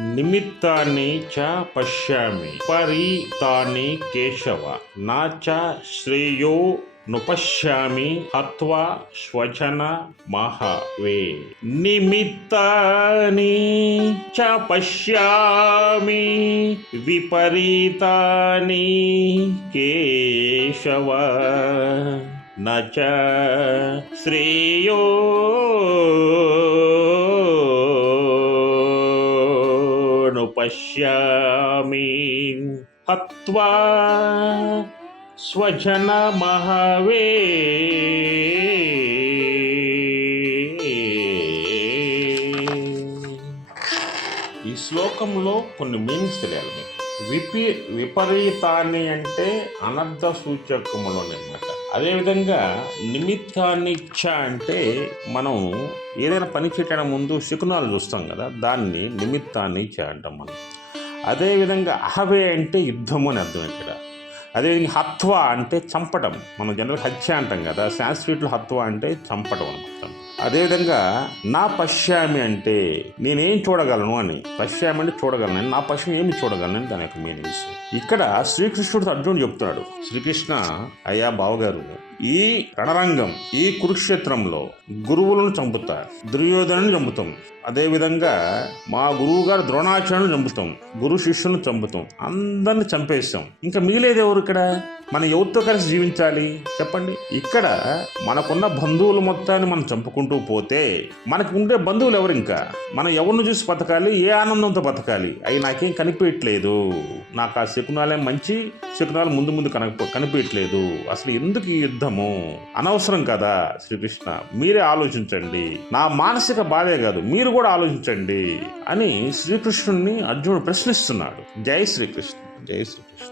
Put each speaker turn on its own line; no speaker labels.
निमित्तानि च पश्यामि। परितानि केशव। न च श्रेयो नुपश्यामि हत्वा श्वचन महवे। निमित्तानि च पश्यामि। विपरीतानि केशव। न च श्रेयो పశ్యామి హత్వా స్వజన మహవే ఈ శ్లోకంలో కొన్ని మీనింగ్స్ తెలియాలి మీకు. విపి విపరీతాన్ని అంటే అనర్థ సూచకములు అనమాట అదేవిధంగా నిమిత్తాన్ని ఇచ్చ అంటే మనం ఏదైనా పని చేయడానికి ముందు శకునాలు చూస్తాం కదా దాన్ని నిమిత్తాన్ని ఇచ్చ అంటాం మనం. అదేవిధంగా అహవే అంటే యుద్ధము అని అర్థం ఇక్కడ. అదేవిధంగా హత్వ అంటే చంపటం. మనం జనరల్ హత్య అంటాం కదా సాంస్క్రిట్లో హత్వ అంటే చంపటం అనుకుంటాం అదేవిధంగా నా పశ్యామి అంటే నేనేం చూడగలను అని. పశ్యామి అంటే చూడగలను అని. నా పశ్యం ఏమి చూడగలను అని దాని యొక్క మీనింగ్స్ ఇక్కడ శ్రీకృష్ణుడు అర్జునుడు చెప్తున్నాడు. శ్రీకృష్ణ అయ్యా బావగారు ఈ రణరంగం ఈ కురుక్షేత్రంలో గురువులను చంపుతారు. దుర్యోధను చంపుతాం. అదేవిధంగా మా గురువు గారు ద్రోణాచార్యులను చంపుతాం. గురు శిష్యులను చంపుతాం. అందరిని చంపేస్తాం. ఇంకా మిగిలేది ఎవరు ఇక్కడ? మనం ఎవరితో కలిసి జీవించాలి. చెప్పండి. ఇక్కడ మనకున్న బంధువులు మొత్తాన్ని మనం చంపుకుంటూ పోతే మనకు ఉండే బంధువులు ఎవరు ఇంకా? మనం ఎవరిని చూసి బతకాలి? ఏ ఆనందంతో బతకాలి? అవి నాకేం కనిపించట్లేదు. నాకు ఆ శకునాలే మంచి శకునాలు ముందు ముందు కనప కనిపించట్లేదు. అసలు ఎందుకు ఈ యుద్ధము? అనవసరం కదా శ్రీకృష్ణ. మీరే ఆలోచించండి. నా మానసిక బాధే కాదు మీరు కూడా ఆలోచించండి అని శ్రీకృష్ణుణ్ణి అర్జునుడు ప్రశ్నిస్తున్నాడు. జై శ్రీకృష్ణ. జై శ్రీకృష్ణ.